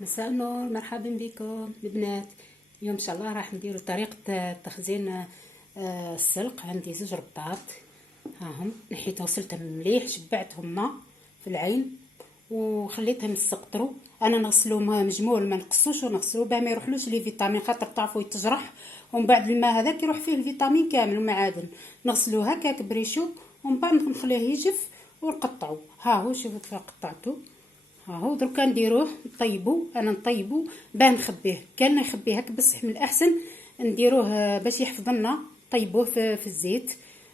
مساء النور، مرحبا بكم البنات. اليوم ان شاء الله راح نديروا طريقه تخزين السلق. عندي زوج رباط، هاهم نحيت غسلتهم مليح، شبعتهم ماء في العين وخليتهم يسقطروا. انا نغسلوهم مجمول، ما نقصوش ونغسلو باه ما يروحلوش لي فيتامين، خاطر تعرفوا يتجرح ومن بعد الماء هذاك يروح فيه الفيتامين كامل ومعادن. نغسلوه هكاك بريشو ومن بعد نخليه يجف ونقطعو. ها هو شوفوا كيف قطعته. ها هو دركا نديروه نطيبو، انا نطيبو باه نخبيه. كان نخبيه هكا بصح من الاحسن نديروه باش يحفظ لنا. طيبوه في الزيت.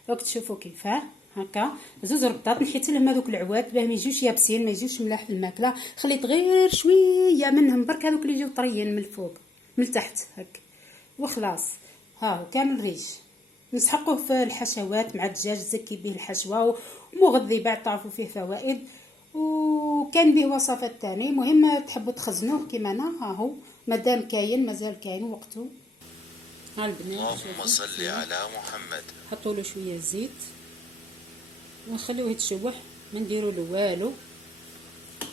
راك تشوفوا كيفاه هكا. زوج رباط نحيت لهم هذوك العواد باه ما يجوش يابسين، ما يجوش ملاح الماكله. خليت غير شويه منهم برك، هذوك اللي يجيو طريين من الفوق من تحت هكا وخلاص. ها هو كامل ريش. نسحقوه في الحشوات مع الدجاج، زكي به الحشوه ومغذي بعد، تعرفوا فيه فوائد وكان به وصفات تاني. مهم تحبوا تخزنوه كيما انا. ها هو مادام كاين، مازال كاين وقته. ها البنات اللهم صل على محمد. حطوا له شويه زيت ونخلوه يتشوح، ما نديروا له والو.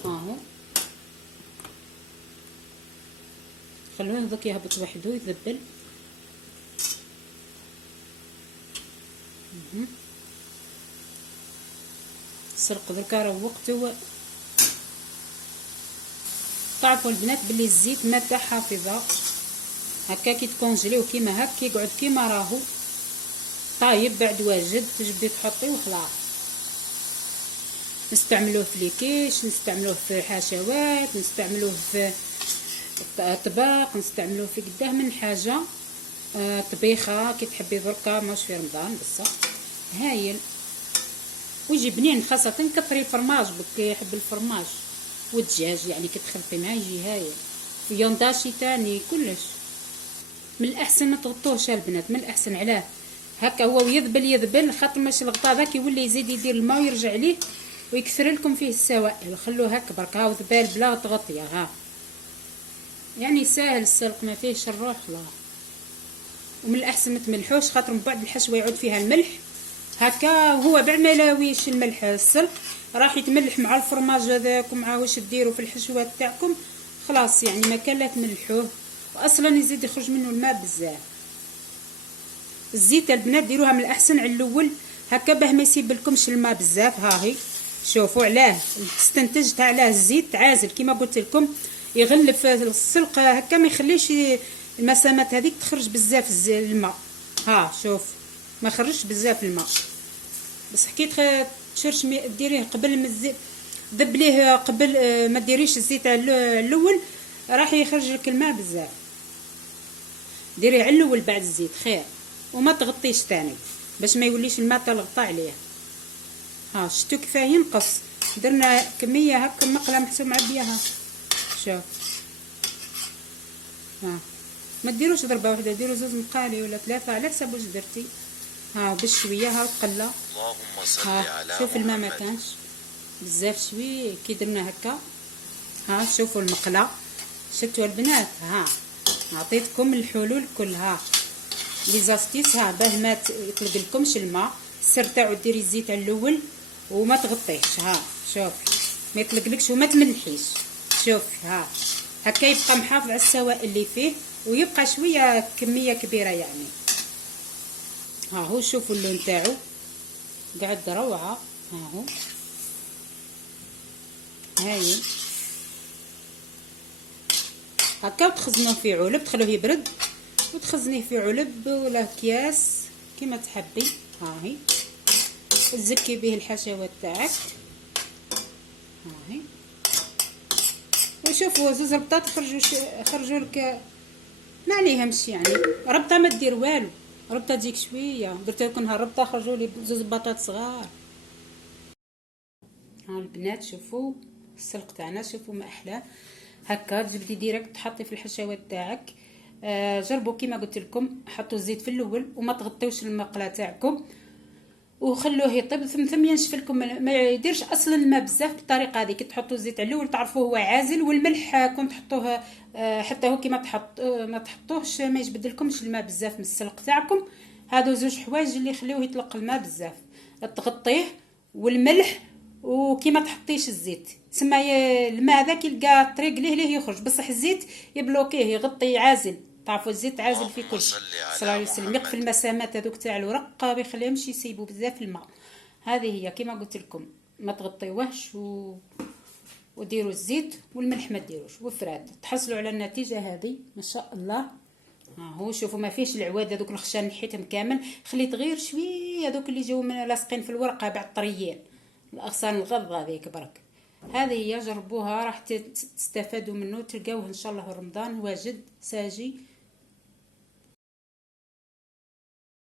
ها هو خلوه دوك يهبط وحده يذبل. السلق دركا راه وقته. تعرفوا البنات بلي الزيت ماده حافظه، هكا كي تكونجليو كيما هكا يقعد كيما راهو طايب. بعد واجد تجبدي تحطيه وخلاص. نستعملوه في ليكيش، نستعملوه في حشوات، نستعملوه في طباق، نستعملوه في قداه من حاجه. طبيخه كي تحبي بركا، ماش في رمضان بصح هايل. ويجي بنين، خاصه كثري الفرماج بك يحب الفرماج والدجاج، يعني كتخلطي معاه يجي هايل. فيونداشي تاني كلش. من الاحسن ما تغطوهش البنات، من الاحسن علاه هكا هو يذبل خاطر ماشي الغطاء ذاك يولي يزيد يدير الماء ويرجع ليه ويكثر لكم فيه السوائل. خلوه هكا برك، هاو ذبال بلا تغطيه. ها يعني ساهل السلق، ما فيهش الروح لا. ومن الاحسن ما تملحوش خاطر من بعد الحشوه يعود فيها الملح هكا. هو بعد ما يلاويش الملح السلق راح يتملح مع الفرماج هذاك ومع واش ديروا في الحشوات تاعكم. خلاص يعني ما كان لا تملحوه، واصلا يزيد يخرج منه الماء بزاف. الزيت البنات ديروها من الاحسن على الاول هكا باه ما يسيب لكمش الماء بزاف. ها هي شوفوا علاه استنتجت علاه الزيت عازل كيما قلت لكم، يغلف السلق هكا ما يخليش المسامات هذيك تخرج بزاف الماء. ها شوف ما خرجش بزاف الماء، بس حكيت تشرش ديريه قبل ما الزيت، ذبليه قبل ما ديريش الزيت على الاول راح يخرج لك الماء بزاف. ديريه على الاول بعد الزيت خير، وما تغطيش ثاني باش ما يوليش الماء تلغطى عليه. ها شتو كيفاه ينقص. درنا كميه هكا مقله محسوب معبيها. شوف ها ما ديروش ضربه واحده، ديروا زوج مقالي ولا ثلاثه على حسب واش درتي. ها بالشويه ها قله. اللهم صل على شوف الماء ما محمد. كانش بزاف، شويه كي درنا هكا. ها شوفوا المقله، شفتوا البنات. ها عطيتكم الحلول كلها لي زاستيس. ها باه ما يطلق لكمش الماء، السر تاعو ديري الزيت على الاول وما تغطيش. ها شوف ما يطلقلكش وما تملحيش. شوف ها هكا يبقى محافظ على السوائل اللي فيه ويبقى شويه كميه كبيره يعني. ها هو شوفوا اللون تاعو قاعد روعه. ها هو هاي هكا وتخزنوه في علب، تخلوه يبرد وتخزنيه في علب ولا اكياس كيما تحبي. ها هي تزكي به الحشوات تاعك. ها هي وشوفوا زوج ربطات خرجوا لك ما عليهمش يعني. ربطه ما دير والو، ربطه تجيك شويه. درت لكم هالربطه خرجوا لي زوج بطاط صغار. ها البنات شوفوا السلق تاعنا، شوفوا ما احلاه هكا. تجبدي ديريكت تحطي في الحشوات تاعك. جربوا كيما قلت لكم، حطوا الزيت في الاول وما تغطيوش المقله تاعكم وخلوه يطيب. ثم ينشف لكم، ما يديرش اصلا الماء بزاف. بالطريقه هذه كي تحطوا الزيت على الاول تعرفوا هو عازل، والملح كنت تحطوه حتى هو كيما ما تحطوهش ما يجبد لكمش الماء بزاف من السلق تاعكم. هادو زوج حوايج اللي يخليوه يطلق الماء بزاف. تغطيه والملح وكي ما تحطيش الزيت تسمى الماء هذاك يلقى الطريق ليه يخرج، بصح الزيت يبلوكيه يغطي عازل. تعرفوا الزيت عازل في اللهم كل شيء. صل صلى الله على عليه وسلم يقفل محمد. المسامات هذوك تاع الورق، ما يخليهمش يسيبوا بزاف الماء. هذه هي كما قلت لكم، ما تغطيوهش وديروا الزيت والملح ما ديروش وفرات تحصلوا على النتيجه هذه ما شاء الله. ها هو شوفوا ما فيش العواد هذوك الخشان نحيتهم كامل، خليت غير شويه هذوك اللي جاو من لاصقين في الورقه بعد طريين، الاغصان الغض هذيك برك. هذه هي جربوها راح تستفادوا منه، تلقاوه ان شاء الله رمضان واجد ساجي